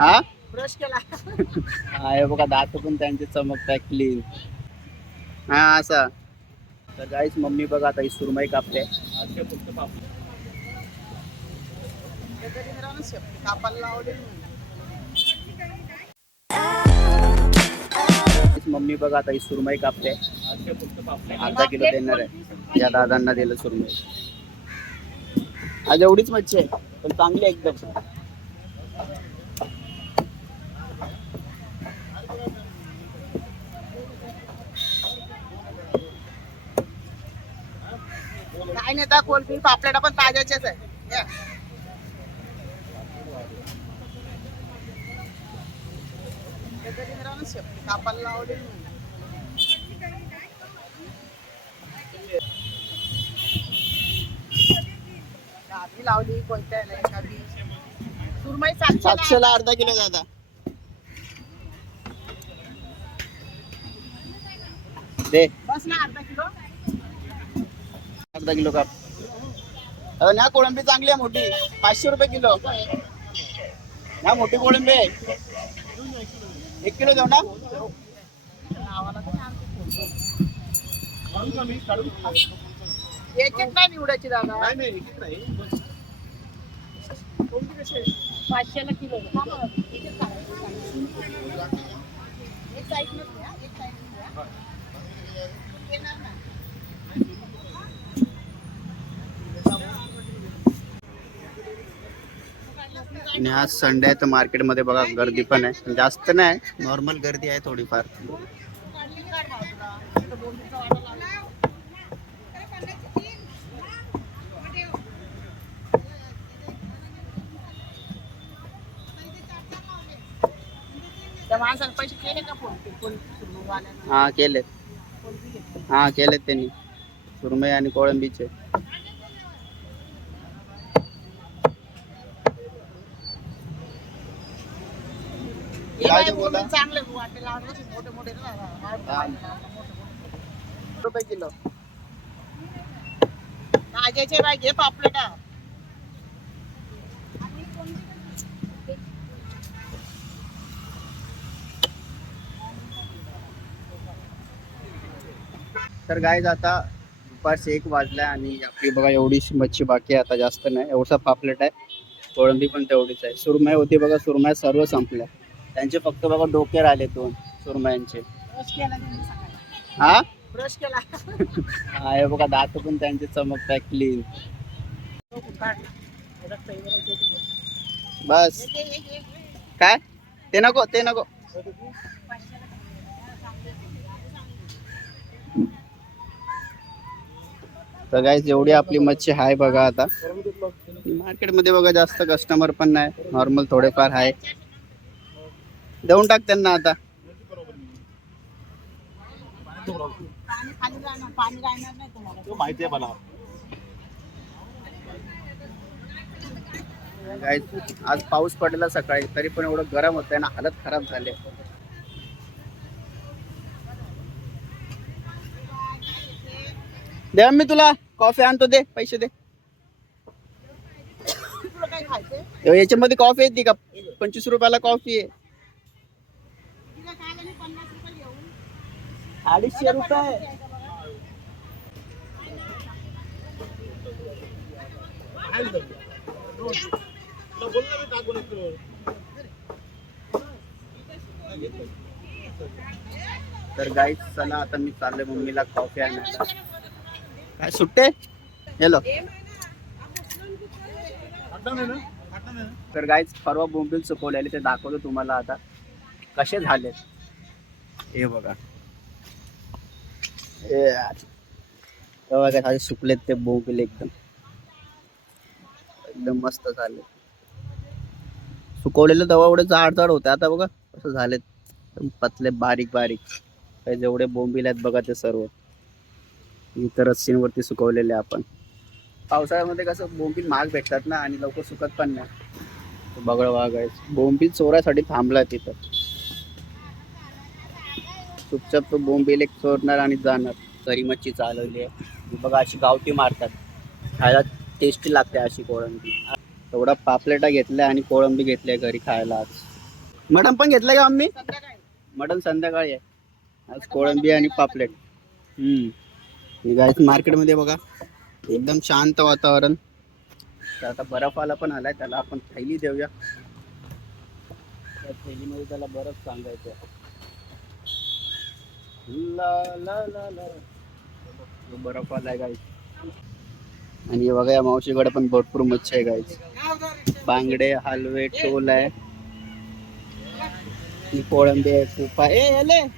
हा ब्रश केला. हा हे बघा दात पण त्यांचे चमकताय क्लीन. हा असा. तर गाईस मम्मी बघा आता ही सुरमई कापते. कापायला लावले. मम्मी बघा आता ही सुरमई कापते. अर्धा किलो देणार आहे या दादांना दिलं सुरमई. आज एवढीच मच्छी आहे पण चांगली एकदम. काय नाही त्या कोलबी पापलेटा पण ताज्याचेच आहे. कापायला लावले. गावी लावली कोणत्या सुरमई 700ला अर्धा किलो दादा. दे बस ना अर्धा किलो. अर्धा किलो काप. ना कोळंबी चांगली आहे मोठी 500 रुपये किलो. ना मोठी कोळंबी 1 किलो देऊ ना. एक एक नाही निवडायची दादा. 500ला किलो. एक साईड आणि आज संडे आहे तर मार्केटमध्ये बघा गर्दी पण आहे. जास्त नाही नॉर्मल गर्दी आहे थोडीफार. त्या माणसाला पैसे केले का फोन? हा केलेत. हा केलेत त्यांनी सुरमई आणि कोळंबीचे. चांगले मोठे मोठे रुपये किलो. ताज्याचे बाय घे पापलेटा. तर गाईज आता दुपारचे 1 वाजलाय आणि आपली बघा एवढीशी मच्छी बाकी आहे आता. जास्त नाही. एवढा पापलेट आहे. कोळंबी पण तेवढीच आहे. सुरमई होती बघा. सुरमई सर्व संपल्या. त्यांचे फक्त बघा डोके राहिले 2 सुरमयांचे. ब्रश केला त्यांनी सकाळी. हा ब्रश केला. हा हे बघा दात पण त्यांचे चमकताय क्लीन. बस काय ते नको ते नको. तर गाईज एवढी आपली मच्छी आहे बघा. आता मार्केटमध्ये बघा जास्त कस्टमर पण नाही. नॉर्मल थोडेफार आहे. देऊन टाक त्यांना आता. माहिती आहे मला. गाईज आज पाऊस पडलेला सकाळी तरी पण एवढं गरम होतंय ना. हालत खराब झाले. दे मी तुला कॉफी आणतो. दे पैसे दे. याच्यामध्ये कॉफी येते का? 25 रुपयाला कॉफी आहे. 250 रुपये. तर गाईज चला आता मी चाललोय मम्मीला कॉफी आणायला. काय सुट्टे हॅलो. तर गाईज परवा बोंबील सुकवलेले ते दाखवतो तुम्हाला आता कसे झाले. हे बघा बघा सुकलेत ते बोंबील. एकदम एकदम मस्त झाले. सुकवलेलं तेव्हा एवढे जाड जाड होते. आता बघा कसं झालेत पतले बारीक बारीक. जेवढे बोंबील आहेत बघा ते सर्व इतर रस्सींवरती सुकवलेले आपण. पावसाळ्यामध्ये कसं बोंबील महाग भेटतात ना आणि लवकर सुकत पण नाही. बगळ वाघ आहे. बोंबील चोरासाठी थांबला तिथं. चुपचाप तो बोंबील एक चोरणार आणि जाणार. घरी मच्छी चालवली आहे बघा. अशी गावठी मारतात. खायला टेस्टी लागते अशी कोळंबी. एवढा पापलेटा घेतलाय आणि कोळंबी घेतली घरी खायला आज. मटण पण घेतलं का आम्ही? संध्याकाळी मटण संध्याकाळी आहे आज, कोळंबी आणि पापलेट. गाईस मार्केटमध्ये बघा एकदम शांत वातावरण. तर आता बर्फाला पण आलाय, त्याला आपण थैली देऊया. त्या थैलीमध्ये त्याला बरंच सांगायचं. ला ला ला ला बर्फ आलाय गाईस. आणि हे बघा या मावशीकडे पण भरपूर मच्छी आहे गाईस. बांगडे, हलवे, टोल आहे, कोळंबी आहे, खूप आहे.